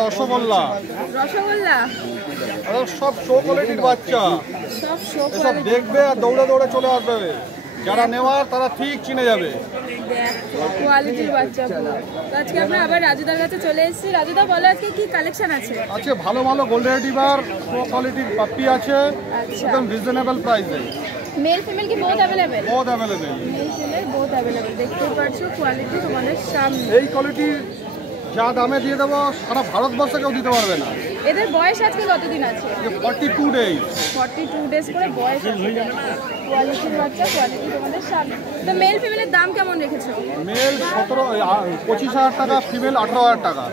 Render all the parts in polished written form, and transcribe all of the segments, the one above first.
রসগোল্লা রসগোল্লা রসগোল্লা সব শো কোয়ালিটির বাচ্চা, সব দেখবে আর দৌড়ে দৌড়ে চলে আসবে। যারা নেওয়ার তারা ঠিক চিনে যাবে। কোয়ালিটির বাচ্চা। আজকে আমরা আবার রাজুদার কাছে চলে এসেছি। রাজুদা বলো আজকে কি কালেকশন আছে? আজকে ভালো ভালো গোল্ডেন রিট্রিভার শো কোয়ালিটির পাপ্পি আছে, একদম রিজনেবল প্রাইসে। মেল ফিমেল কি both available? Both available. Male female both available. দেখতে পাচ্ছো কোয়ালিটি তোমাদের সামনে। এই কোয়ালিটি যা দামে দিয়ে দেবো সারা ভারতবর্ষে কেউ দিতে পারবে না। এদের বয়স আজকে কতদিন আছে? 42 ডেজ। 42 ডেজ করে বয়স আছে। কোয়ালিটির বাচ্চা, কোয়ালিটি তোমাদের সামনে। তো মেল ফিমেলের দাম কেমন রেখেছো? মেল 25,000 টাকা, ফিমেল 18,000 টাকা।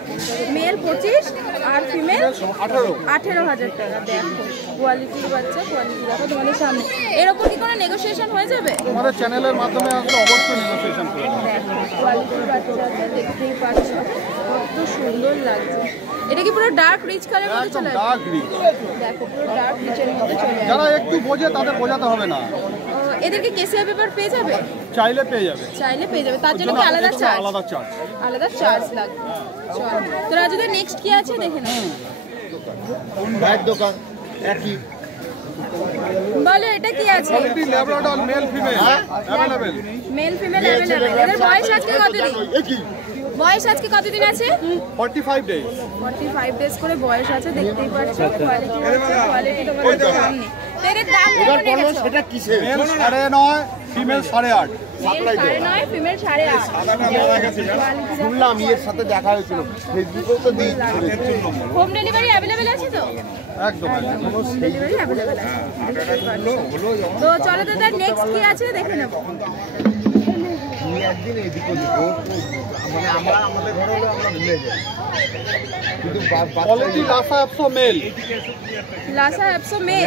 মেল 25 আর ফিমেল 18,000 টাকা। দেখো কোয়ালিটির বাচ্চা, কোয়ালিটি দেখো তোমাদের সামনে। এর উপর কি কোনো নেগোসিয়েশন হয়ে যাবে? আমাদের চ্যানেলের মাধ্যমে আসলে অবশ্যই নেগোসিয়েশন করব। দেখো কোয়ালিটির বাচ্চা আছে, দেখতেই পাচ্ছ কত সুন্দর লাগছে। এটা কি পুরো ডার্ক রিচ কালারের মধ্যে চলে আসে? Dark rich. দেখো পুরো ডার্ক রিচের মধ্যে চলে আসে। যারা একটু বোঝে তাদের বোঝাতে হবে না। এদেরকে কেসিআর পেপার পেয়ে যাবে? চাইলে পেয়ে যাবে। চাইলে পেয়ে যাবে। তার জন্য কি আলাদা চার্জ? আলাদা চার্জ লাগবে। চল তো রাজুদের নেক্সট কি আছে দেখে নাও। ভাইয়ের দোকান একই। বলো এটা কি আছে? Quality Labrador male female available. Male female available. এদের বয়স আজকে কতদিন? বয়স আজকে কতদিন আছে? 45 ডেজ। 45 ডেজ করে বয়স আছে। দেখতেই পাচ্ছ কোয়ালিটি তোমাদের সামনে। এদের দাম কেমন রেখেছো? সেটা কিসের? Male 9.5, female 8.5। Male 9.5, female 8.5। শুনলাম এর সাথে দেখা হয়েছিল, ফেসবুকেও তো দিই। হোম ডেলিভারি अवेलेबल আছে তো? একদম হোম ডেলিভারি अवेलेबल আছে। তো চলো দাদা নেক্সট কি আছে দেখে নেব। একদিন এদিক ওদিক মানে আমরা আমাদের ঘরে হলে আমরা ভুলে যাই। কিন্তু quality Lhasa Apso male. Lhasa Apso male.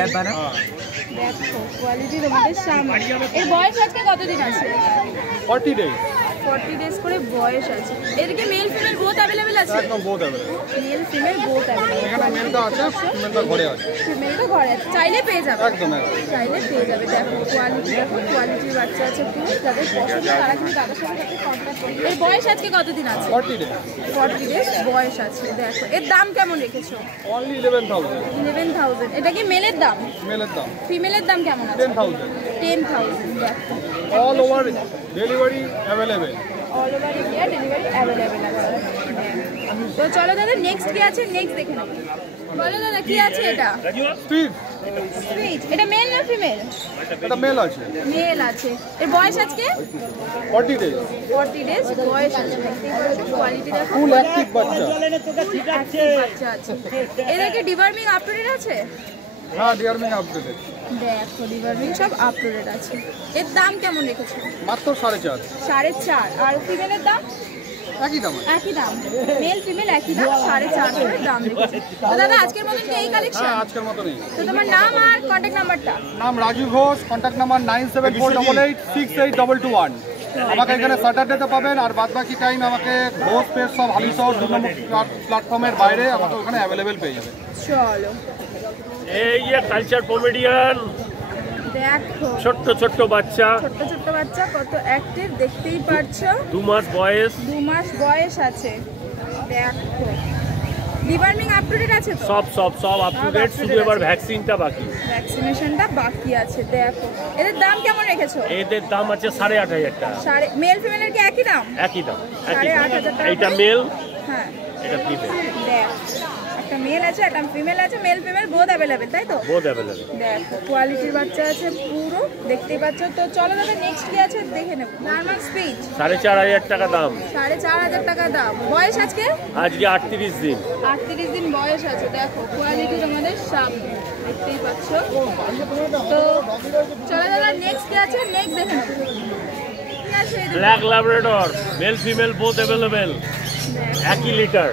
দেখো কোয়ালিটি তোমাদের সামনে। এর বয়স আজকে কতদিন আছে? 40 ডেজ। 40 ডেজ করে বয়স আছে। এর কি মেল ফিমেল বোথ अवेलेबल আছে? একদম both available. Male female both available. এখানে মেলটা আছে, ফিমেলটা ঘরে আছে। ফিমেলটা ঘরে আছে, চাইলে পেয়ে যাবে। একদম চাইলে পেয়ে যাবে। দেখো কোয়ালিটি, দেখো কোয়ালিটির বাচ্চা আছে পুরো। যাদের পছন্দ তারা কিন্তু তাদের সাথে কন্ট্যাক্ট করবে। এর বয়স আজকে কতদিন আছে? 40 ডেজ। 40 ডেজ বয়স আছে। দেখো এর দাম কেমন রেখেছো? অনলি 11,000। 11,000। এটা কি মেলের দাম? মেলের দাম। ফিমেলের দাম কেমন আছে? 10,000। 10,000। দেখো all over delivery available. All over India delivery available আছে। তো চলো দাদা নেক্সট কি আছে নেক্সট দেখে নাও। বলো দাদা কি আছে এটা? সুইট। এটা মেল না ফিমেল? এটা মেল আছে। মেল আছে। এর বয়স আজকে 40 ডেজ। 40 ডেজ বয়স আছে। কোয়ালিটি দেখো ফুল অ্যাক্টিভ বাচ্চা। বাচ্চা আছে। এদেরকে ডিভার্মিং আপডেট আছে? হ্যাঁ, ডিয়ারমিং আপডেটেড। দেখো ডিভার্মিং সব আপডেট আছে। এর দাম কেমন রেখেছো? মাত্র 4.5। 4.5। আর ফিমেলের দাম? একই দাম। একই দাম। মেল ফিমেল একই দাম, 4.5 করে দাম রেখেছে। তো দাদা আজকের মতন কি এই কালেকশন? হ্যাঁ, আজকের মতো নেই। তো তোমার নাম আর কন্ট্যাক্ট নাম্বারটা? নাম রাজু ঘোষ, কন্ট্যাক্ট নাম্বার 9748868221। আমাকে এখানে স্যাটারডেতে পাবেন, আর বাদবাকি টাইম আমাকে ঘোষ পেজ সব হালিশহর 2 নম্বর প্ল্যাটফর্মের বাইরে আমাকে ওখানে অ্যাভেলেবেল পেয়ে যাবে। চলো এই যে কালচার কমেডিয়ান, দেখো ছোট্ট ছোট্ট বাচ্চা, ছোট্ট ছোট্ট বাচ্চা কত অ্যাক্টিভ দেখতেই পারছো। 2 মাস বয়স। 2 মাস বয়স আছে। দেখো ডিভার্মিং আপডেট আছে তো? সব আপ টু ডেট, শুধু এবার ভ্যাকসিনটা বাকি। ভ্যাকসিনেশনটা বাকি আছে। দেখো এদের দাম কেমন রেখেছো? এদের দাম আছে 8,500 টাকা। মেল ফিমেলের কি একই দাম? একই দাম। 8,500 টাকা। এইটা মেল, হ্যাঁ এটা ফিমেল। দেখ একটা মেল আছে একটা ফিমেল আছে। মেল ফিমেল বোথ अवेलेबल তাই তো? Both available. দেখো কোয়ালিটির বাচ্চা আছে পুরো, দেখতেই পাচ্ছ। তো চলো দাদা নেক্সট কি আছে দেখে নেব। নরমাল স্পিচ 4,500 টাকা দাম। 4,500 টাকা দাম। বয়স আজকে 38 দিন। 38 দিন বয়স আছে। দেখো কোয়ালিটি তোমাদের সামনে দেখতেই পাচ্ছ। তো চলো দাদা নেক্সট কি আছে নেক্সট দেখে নেব। কি আছে? Black Labrador male female both available. একই লিটার।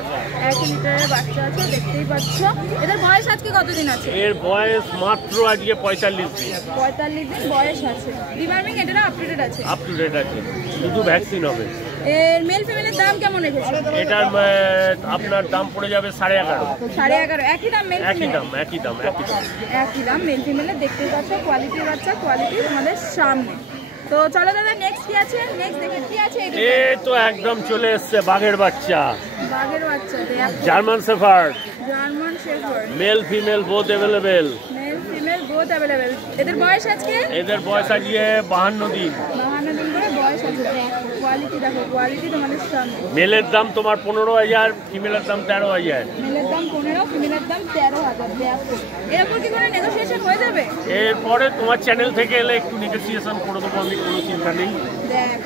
1 লিটারের বাচ্চা আছে দেখতেই পাচ্ছ। এদের বয়স আজকে কতদিন আছে? এর বয়স মাত্র আজকে 45 দিন। 45 দিন বয়স আছে। ডিভার্মিং এটারও আপডেটেড আছে? আপ টু ডেট আছে, শুধু ভ্যাকসিন হবে। এর মেল ফিমেলের দাম কেমন রেখেছো? এটার আপনার দাম পড়ে যাবে 11.5। 11.5 একই দাম মেল একই ফিমেল? দাম। একই দাম মেল ফিমেলের দেখতেই পাচ্ছ। কোয়ালিটির বাচ্চা, কোয়ালিটি তোমাদের সামনে। তো চলো দাদা নেক্সট কি আছে নেক্সট দেখে কি আছে? এই তো একদম চলে এসছে বাঘের বাচ্চা। বাঘের বাচ্চা দেখো, German shepherd, German shepherd, male female both available. Male female both available. এদের বয়স আজকে এদের বয়স আজকে 52 দিন। 52 দিন করে বয়স আছে। কোয়ালিটি দেখো, কোয়ালিটি তোমাদের সামনে। মেলের দাম তোমার 15,000, ফিমেলের দাম 13,000। মেলের দাম 15, ফিমেলের দাম 13,000। দেখো এরপর কি করে নেগোসিয়েশন হয়ে যাবে? এরপরে তোমার চ্যানেল থেকে এলে একটু নেগোসিয়েশন করে দেবো আমি, কোনো চিন্তা নেই। দেখ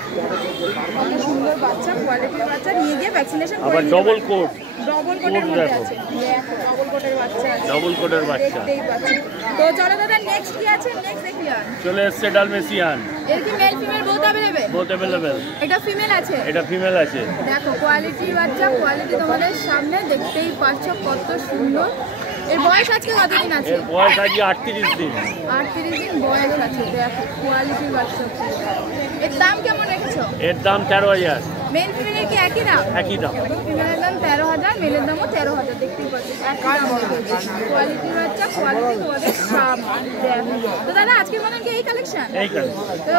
কত সুন্দর বাচ্চা, কোয়ালিটির বাচ্চা, নিয়ে গিয়ে ভ্যাকসিনেশন করে আবার নিতে ডবল পারবে। কোট, ডবল কোটের কোট মধ্যে দেখো। আছে। দেখো ডবল কোটের বাচ্চা আছে, ডবল কোটের বাচ্চা। দেখতেই পাচ্ছি। তো চলো দাদা নেক্সট কি আছে, নেক্সট দেখি। আর চলে এসছে ডালমেশিয়ান, এর কি male female both available? Both available. এটা ফিমেল আছে, এটা ফিমেল আছে। দেখো কোয়ালিটির বাচ্চা, কোয়ালিটি তোমাদের সামনে দেখতেই পাচ্ছ কত সুন্দর। এর বয়স আজকে কতদিন আছে? এর বয়স আজকে 38 দিন। 38 দিন বয়স আছে। দেখো কোয়ালিটির বাচ্চা। এর দাম কেমন রেখেছো? এর দাম 13,000। মেল ফিমেলের কি একই দাম? একই দাম। ফিমেলের দাম 13,000, মেলের দামও 13,000। দেখতেই পাচ্ছ কোয়ালিটির বাচ্চা, কোয়ালিটি তোমাদের সামনে। দেখো তো দাদা আজকের মতন কি এই কালেকশন? এই কারণে তো